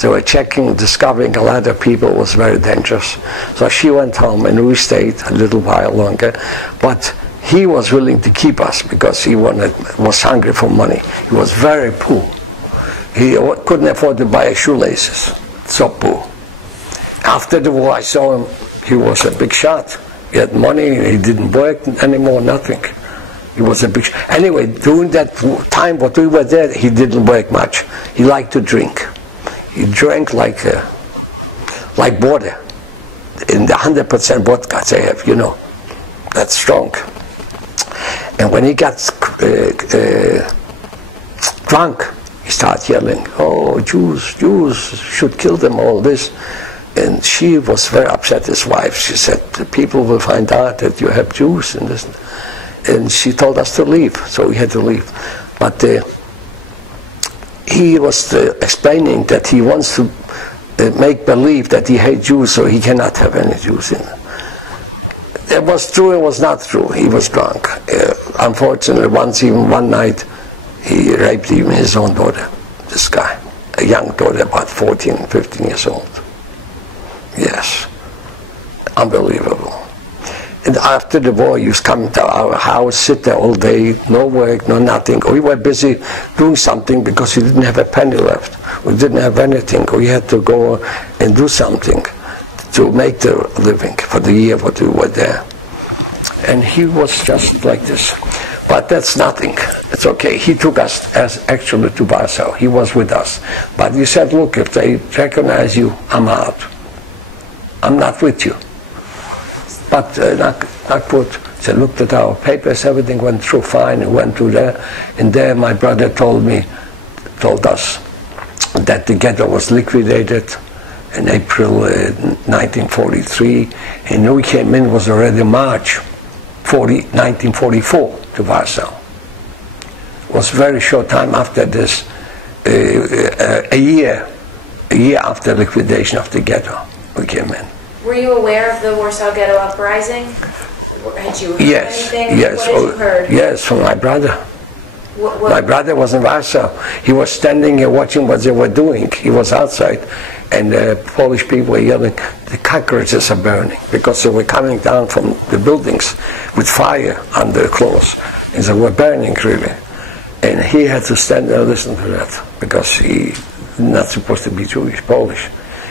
They were checking, discovering a lot of people was very dangerous. So she went home and we stayed a little while longer. But he was willing to keep us because he was hungry for money. He was very poor. He couldn't afford to buy shoelaces. So poor. After the war I saw him, he was a big shot. He had money, he didn't work anymore, nothing. He was a big shot. Anyway, during that time what we were there, he didn't work much. He liked to drink. He drank like water. In the 100% vodka they have, you know. That's strong. And when he got drunk, he started yelling, "Oh, Jews, Jews, should kill them, all this." And she was very upset, his wife. She said, "The people will find out that you have Jews in this." And she told us to leave, so we had to leave. But he was explaining that he wants to make believe that he hates Jews, so he cannot have any Jews in it. It was true, it was not true. He was drunk. Unfortunately, one night, he raped even his own daughter, this guy. A young daughter, about 14, 15 years old. Yes. Unbelievable. And after the war, he used to come to our house, sit there all day, no work, no nothing. We were busy doing something because we didn't have a penny left. We didn't have anything. We had to go and do something to make the living for the year what we were there. And he was just like this. But that's nothing. It's okay. He took us actually to Warsaw. He was with us. But he said, "Look, if they recognize you, I'm out. I'm not with you." But they looked at our papers, everything went through fine, and went through there. And there my brother told us that the ghetto was liquidated in April 1943. And we came in, was already March 1944 to Warsaw. It was a very short time after this, a year after liquidation of the ghetto, we came in. Were you aware of the Warsaw Ghetto Uprising? Had you heard anything? Yes. What had you heard? Yes, from my brother. What? My brother was in Warsaw. He was standing here watching what they were doing. He was outside, and the Polish people were yelling, "The cockroaches are burning," because they were coming down from the buildings with fire on their clothes, and they were burning really. And he had to stand there and listen to that, because he not supposed to be Jewish, Polish.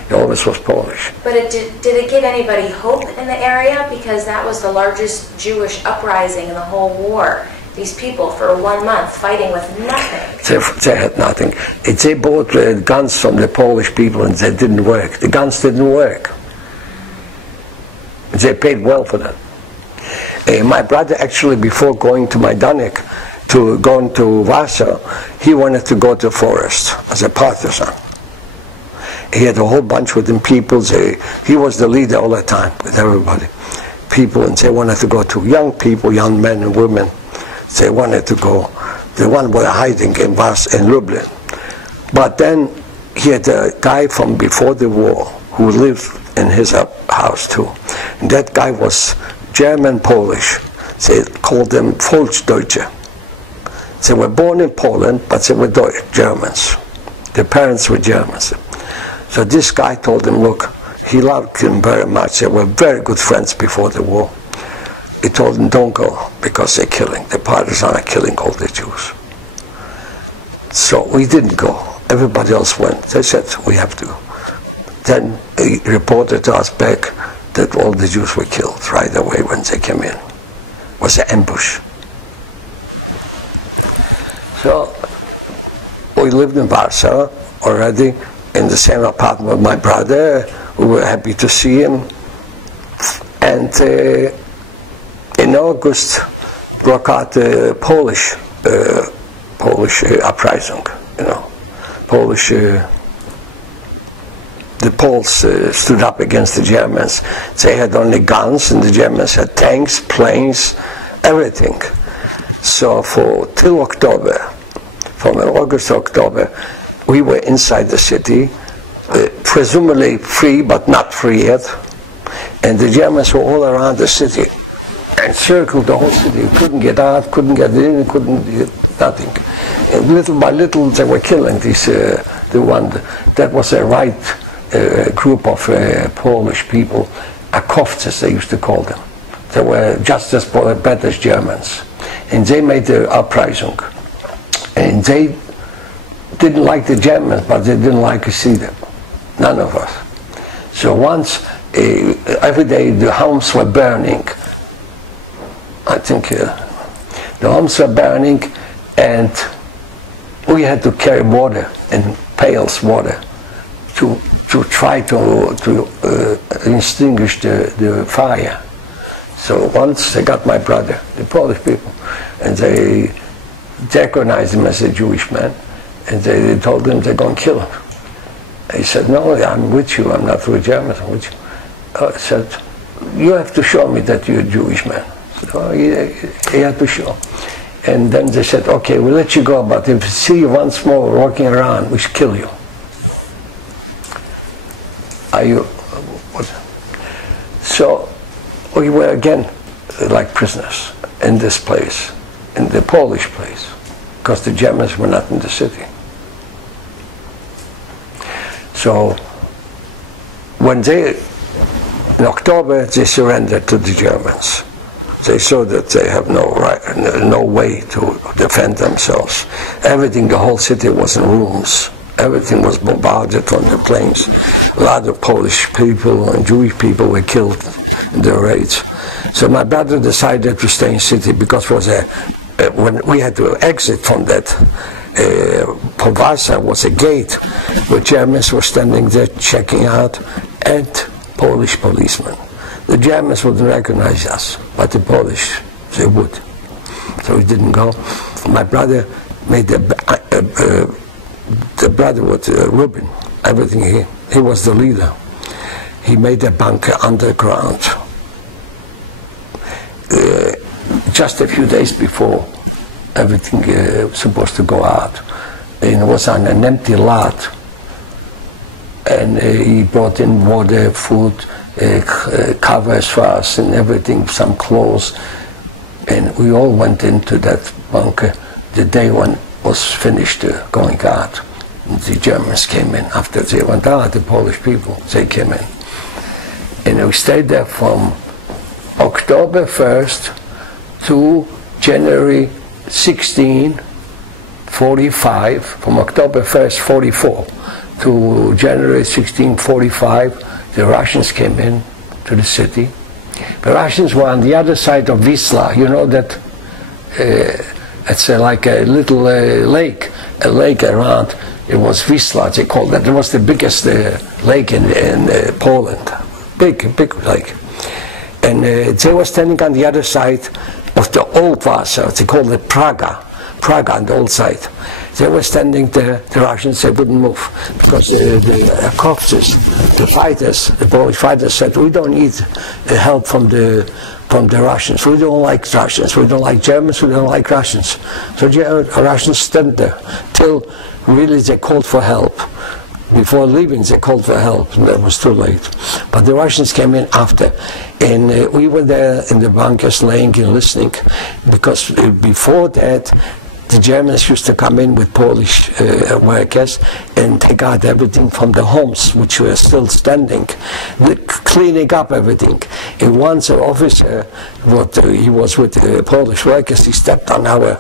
He always was Polish. But did it give anybody hope in the area? Because that was the largest Jewish uprising in the whole war. These people, for 1 month, fighting with nothing. They had nothing. They bought guns from the Polish people and they didn't work. The guns didn't work. They paid well for that. My brother actually, before going to Majdanek, going to Warsaw, he wanted to go to the forest as a partisan. He had a whole bunch with him people. He was the leader all the time with everybody. People, and they wanted to go to young people, young men and women. They wanted to go. The one were hiding in Lublin. But then he had a guy from before the war who lived in his house too. And that guy was German-Polish. They called them Volksdeutsche. They were born in Poland, but they were Germans. Their parents were Germans. So this guy told him, look, he loved him very much. They were very good friends before the war. He told him, don't go, because they're killing. The partisans are killing all the Jews. So we didn't go. Everybody else went. They said, we have to. Then he reported to us back that all the Jews were killed right away when they came in. It was an ambush. So we lived in Warsaw already, in the same apartment with my brother. We were happy to see him. And in August broke out the Polish uprising, you know. The Poles stood up against the Germans. They had only guns, and the Germans had tanks, planes, everything. So till October, from August to October, we were inside the city, presumably free, but not free yet. And the Germans were all around the city, encircled the whole city. You couldn't get out, couldn't get in, couldn't get nothing. And little by little, they were killing the the one that was a right group of Polish people, Akowcy they used to call them. They were just as bad as Germans, and they made the uprising, and they didn't like the Germans, but they didn't like to see them, none of us. So once, every day the homes were burning. I think the homes were burning, and we had to carry water in pails, water, to try to extinguish the fire. So once they got my brother, the Polish people, and they recognized him as a Jewish man, and they told him they're going to kill him. He said, no, I'm with you, I'm not with Germans, I'm with you. He said, you have to show me that you're a Jewish man. So he had to show. And then they said, okay, we'll let you go, but if we see you once more walking around, we should kill you. So we were again like prisoners in this place, in the Polish place, because the Germans were not in the city. So when in October, they surrendered to the Germans. They saw that they have no way to defend themselves. Everything, the whole city was in ruins. Everything was bombarded on the planes. A lot of Polish people and Jewish people were killed in the raids. So my brother decided to stay in city because when we had to exit from that, Powasa was a gate where Germans were standing there checking out, and Polish policemen. The Germans wouldn't recognize us, but the Polish, they would. So we didn't go. My brother made the brother with Rubin, everything he was the leader. He made a bunker underground. Just a few days before everything was supposed to go out. And it was on an empty lot. And he brought in water, food, covers for us and everything, some clothes. And we all went into that bunker the day when it was finished going out. And the Germans came in after they went out, the Polish people, they came in. And we stayed there from October 1st to January 16, 45, from October 1st, 44 to January 16, 45, the Russians came in to the city. The Russians were on the other side of Wisla. You know that it's like a little lake around. It was Wisla, they called that. It was the biggest lake in Poland. Big lake. And they were standing on the other side of the old Warsaw. They called it Praga on the old side. They were standing there, the Russians, they wouldn't move, because the corpses, the fighters, the Polish fighters said, we don't need help from the Russians. We don't like Russians. We don't like Germans. We don't like Russians. So the Russians stood there till really they called for help. Before leaving, they called for help, and that was too late. But the Russians came in after, and we were there in the bunkers, laying and listening, because before that, the Germans used to come in with Polish workers and take out everything from the homes, which were still standing, cleaning up everything. And once an officer, he was with the Polish workers, he stepped on our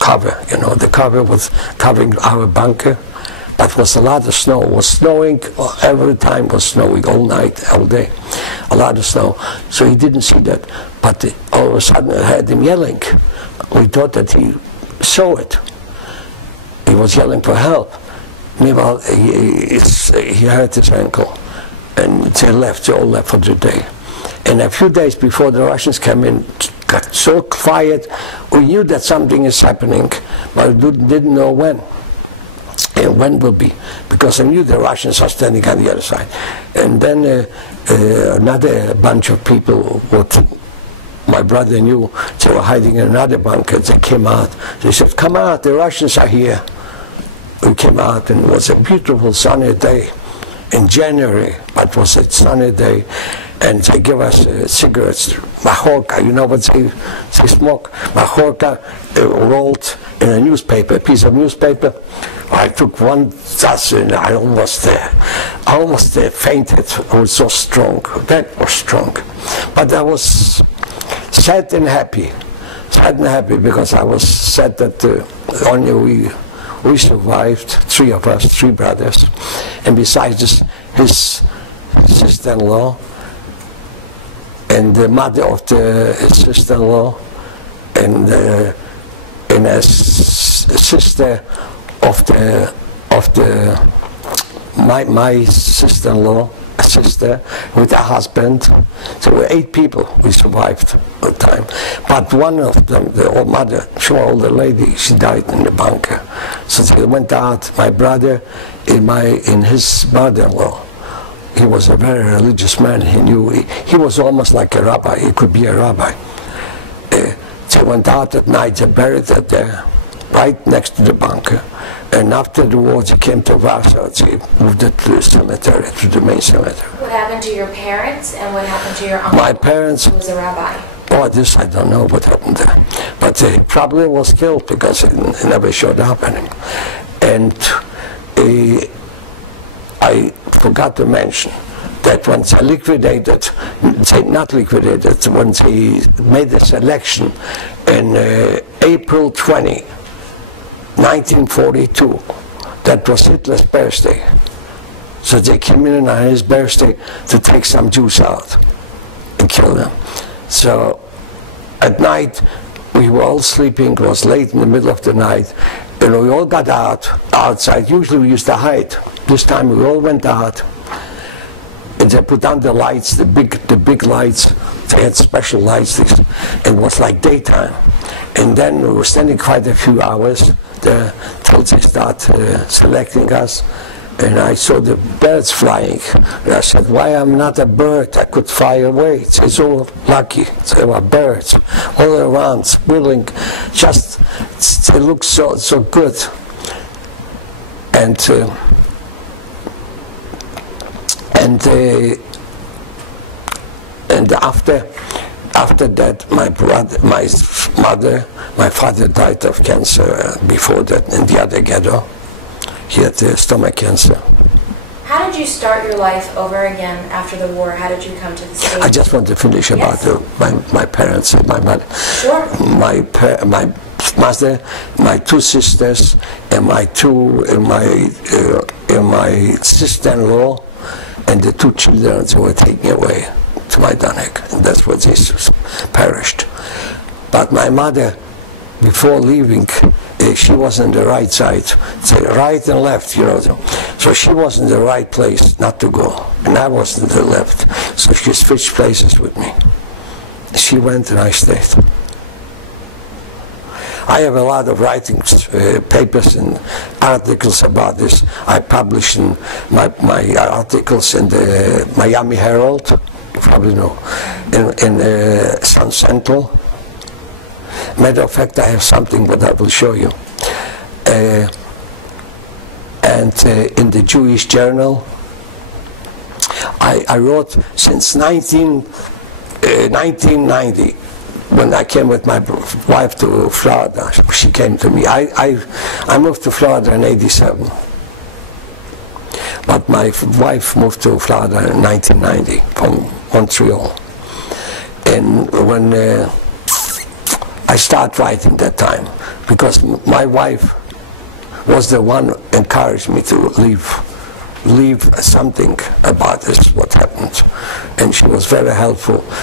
cover, the cover was covering our bunker. But was a lot of snow. It was snowing, every time was snowing, all night, all day. A lot of snow. So he didn't see that. But all of a sudden I heard him yelling. We thought that he saw it. He was yelling for help. Meanwhile, he hurt his ankle. And they all left for the day. And a few days before the Russians came in, got so quiet, we knew that something is happening, but we didn't know when. And when will be, because I knew the Russians are standing on the other side. And then another bunch of people, what my brother knew, they were hiding in another bunker. They came out. They said, come out, the Russians are here. We came out, and it was a beautiful sunny day in January, but it was a sunny day. And they give us cigarettes, mahorka, you know what they smoke? Mahorka rolled in a newspaper, a piece of newspaper, I took one tass and I almost fainted. I was so strong. That was strong. But I was sad and happy. Sad and happy because I was sad that only we survived, three of us, three brothers. And besides his sister-in-law and the mother of the sister-in-law and a sister of my sister-in-law, a sister with her husband. So we were 8 people. We survived the time. But one of them, the old mother, she was an older lady. She died in the bunker. So they went out. My brother, in his mother-in-law. He was a very religious man. He knew he was almost like a rabbi. He could be a rabbi. They went out at night. They buried it there, right next to the bunker. And after the war, they came to Warsaw. They moved it to the cemetery, to the main cemetery. What happened to your parents, and what happened to your uncle? My parents. Who was a rabbi. Oh, this I don't know what happened there. But he probably was killed because he never showed up anymore. And I forgot to mention that once I liquidated, not liquidated, once he made the selection in April 20, 1942, that was Hitler's birthday. So they came in on his birthday to take some Jews out and kill them. So at night, we were all sleeping. It was late in the middle of the night, and we all got outside. Usually we used to hide. This time we all went out, and they put on the lights, the big lights. They had special lights, and it was like daytime. And then we were standing quite a few hours till they start selecting us. And I saw the birds flying. And I said, why I'm not a bird? I could fly away. It's all lucky. They were birds all around, whirling. Just, they look so good. And after that, my father died of cancer before that in the other ghetto. He had stomach cancer. How did you start your life over again after the war? How did you come to the States? I just want to finish about my parents and my mother. Sure. My mother, my 2 sisters, and my sister-in-law, and the 2 children who were taken away to Majdanek, and that's what they perished. But my mother, before leaving, she was on the right side, right and left, you know. So she was in the right place not to go, and I was in the left. So she switched places with me. She went and I stayed. I have a lot of writings, papers and articles about this. I published my articles in the Miami Herald, you probably know, in Sun Central. Matter of fact, I have something that I will show you. And in the Jewish Journal, I wrote since 1990, when I came with my wife to Florida. She came to me. I moved to Florida in '87. But my wife moved to Florida in 1990 from Montreal. And when I started writing that time, because my wife was the one who encouraged me to leave something about this, what happened. And she was very helpful